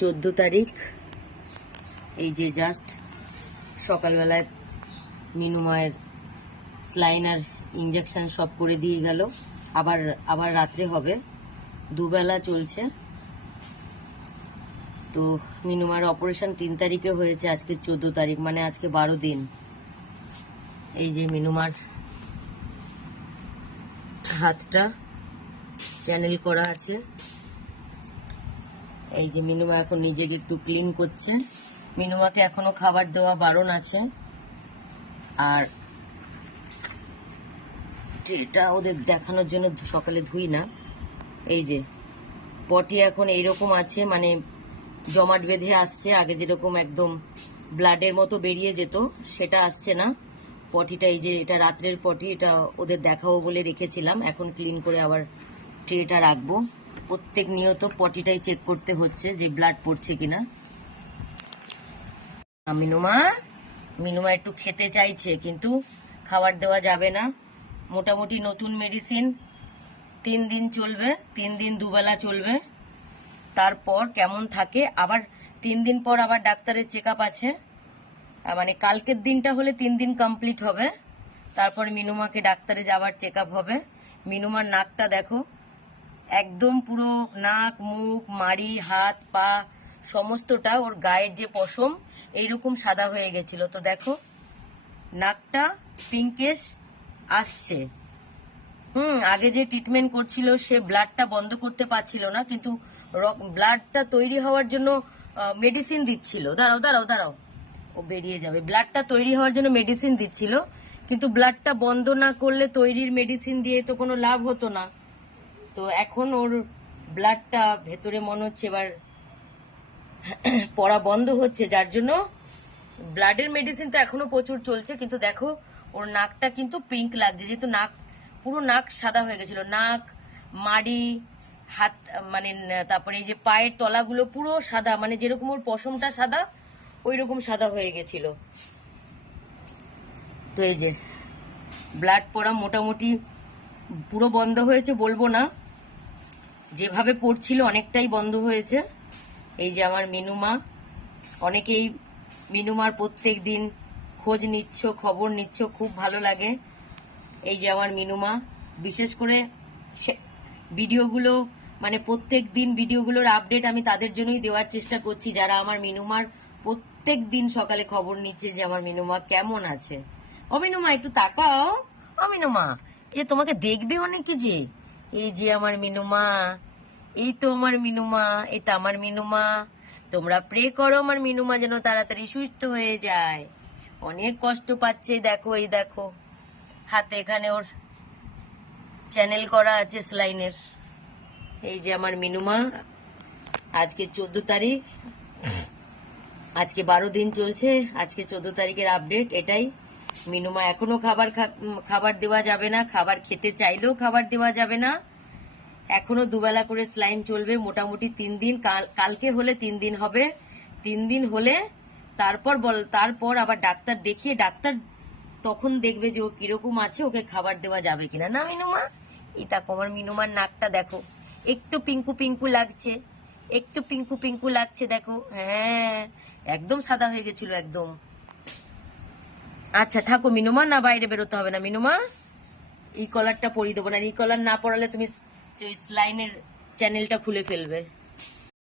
14 তারিখ এই যে জাস্ট সকালবেলায় মিনু মায়ের স্লাইন আর ইঞ্জেকশন সব করে দিয়ে গেল। আবার রাত্রে হবে, দুবেলা চলছে। তো মিনু মায়ের অপারেশন 3 তারিখে হয়েছে, আজকে 14 তারিখ, মানে আজকে 12 দিন। এই যে মিনু মার হাতটা চ্যানেল করা আছে। এই যে মিনুমা এখন নিজেকে একটু ক্লিন করছে। মিনুমাকে এখনো খাবার দেওয়া বারণ আছে। আর এটা ওদের দেখানোর জন্য সকালে ধুই না। এই যে পটি এখন এইরকম আছে, মানে জমাট বেঁধে আসছে। আগে যেরকম একদম ব্লাডের মতো বেরিয়ে যেত, সেটা আসছে না। পটিটা এই যে এটা রাত্রের পটি, এটা ওদের দেখাবো বলে রেখেছিলাম। এখন ক্লিন করে আবার ট্রেটা রাখবো। প্রত্যেক নিয়ত পটিটাই চেক করতে হচ্ছে যে ব্লাড পড়ছে কিনা। মিনুমা একটু খেতে চাইছে, কিন্তু খাবার দেওয়া যাবে না। মোটামুটি নতুন মেডিসিন 3 দিন চলবে, 3 দিন দুবেলা চলবে। তারপর কেমন থাকে, আবার 3 দিন পর আবার ডাক্তারের চেক আপ আছে। মানে কালকের দিনটা হলে 3 দিন কমপ্লিট হবে। তারপর মিনুমাকে ডাক্তারে যাওয়ার চেক আপ হবে। মিনুমার নাকটা দেখো, একদম পুরো নাক, মুখ, মাড়ি, হাত, পা সমস্তটা, ওর গায়ের যে পশম এইরকম সাদা হয়ে গেছিল। তো দেখো নাকটা পিঙ্কেশ আসছে। আগে যে ট্রিটমেন্ট করছিল সে ব্লাডটা বন্ধ করতে পারছিল না, কিন্তু ব্লাডটা তৈরি হওয়ার জন্য মেডিসিন দিচ্ছিল। দাঁড়াও ও বেরিয়ে যাবে। ব্লাডটা তৈরি হওয়ার জন্য মেডিসিন দিচ্ছিল, কিন্তু ব্লাডটা বন্ধ না করলে তৈরির মেডিসিন দিয়ে তো কোনো লাভ হতো না। তো এখন ওর ব্লাডটা ভেতরে মনে হচ্ছে এবার পড়া বন্ধ হচ্ছে, যার জন্য ব্লাডের মেডিসিন তো এখনো প্রচুর চলছে। কিন্তু দেখো ওর নাকটা কিন্তু পিঙ্ক লাগছে, যেহেতু পুরো নাক সাদা হয়ে গেছিল। নাক, মাড়ি, হাত, মানে তারপরে এই যে পায়ের তলাগুলো পুরো সাদা, মানে যেরকম ওর পশমটা সাদা ওই রকম সাদা হয়ে গেছিল। তো এই যে ব্লাড পড়া মোটামুটি পুরো বন্ধ হয়েছে বলবো না, যেভাবে পড়ছিল অনেকটাই বন্ধ হয়েছে। এই যে আমার মিনুমা, অনেকেই মিনুমার প্রত্যেক দিন খোঁজ নিচ্ছ, খবর নিচ্ছ, খুব ভালো লাগে। এই যে আমার মিনুমা, বিশেষ করে ভিডিওগুলো, মানে প্রত্যেক দিন ভিডিওগুলোর আপডেট আমি তাদের জন্যই দেওয়ার চেষ্টা করছি, যারা আমার মিনুমার প্রত্যেক দিন সকালে খবর নিচ্ছে যে আমার মিনুমা কেমন আছে। ও মিনুমা একটু তাকাও। ও মিনুমা, এ তোমাকে দেখবে অনেকে যে। এই যে আমার মিনুমা, এই তো আমার মিনুমা, এটা আমার মিনুমা। তোমরা প্রে করো আমার মিনুমা যেন তাড়াতাড়ি সুস্থ হয়ে যায়। অনেক কষ্ট পাচ্ছে। দেখো, এই দেখো হাতে এখানে ওর চ্যানেল করা আছে স্লাইনের। এই যে আমার মিনুমা, আজকে 14 তারিখ, আজকে 12 দিন চলছে। আজকে 14 তারিখের আপডেট এটাই। মিনুমা এখনো খাবার দেওয়া যাবে না, খাবার খেতে চাইলেও খাবার দেওয়া যাবে না। এখনো দুবেলা করে স্লাইন চলবে, মোটামুটি 3 দিন। কালকে হলে 3 দিন হবে। 3 দিন হলে তারপর আবার ডাক্তার দেখিয়ে ডাক্তার তখন দেখবে যে ও কিরকম আছে, ওকে খাবার দেওয়া যাবে কিনা। না মিনুমা, এটা আমার মিনুমার নাকটা দেখো, একটু পিঙ্কু পিঙ্কু লাগছে, একটু পিঙ্কু পিঙ্কু লাগছে। দেখো, হ্যাঁ একদম সাদা হয়ে গেছিল একদম। আচ্ছা থাকো মিনুমা, না বাইরে বেরোতে হবে না মিনুমা। এই কলারটা পরিয়ে দেবো না, এই কলার না পরালে তুমি স্লাইনের চ্যানেলটা খুলে ফেলবে।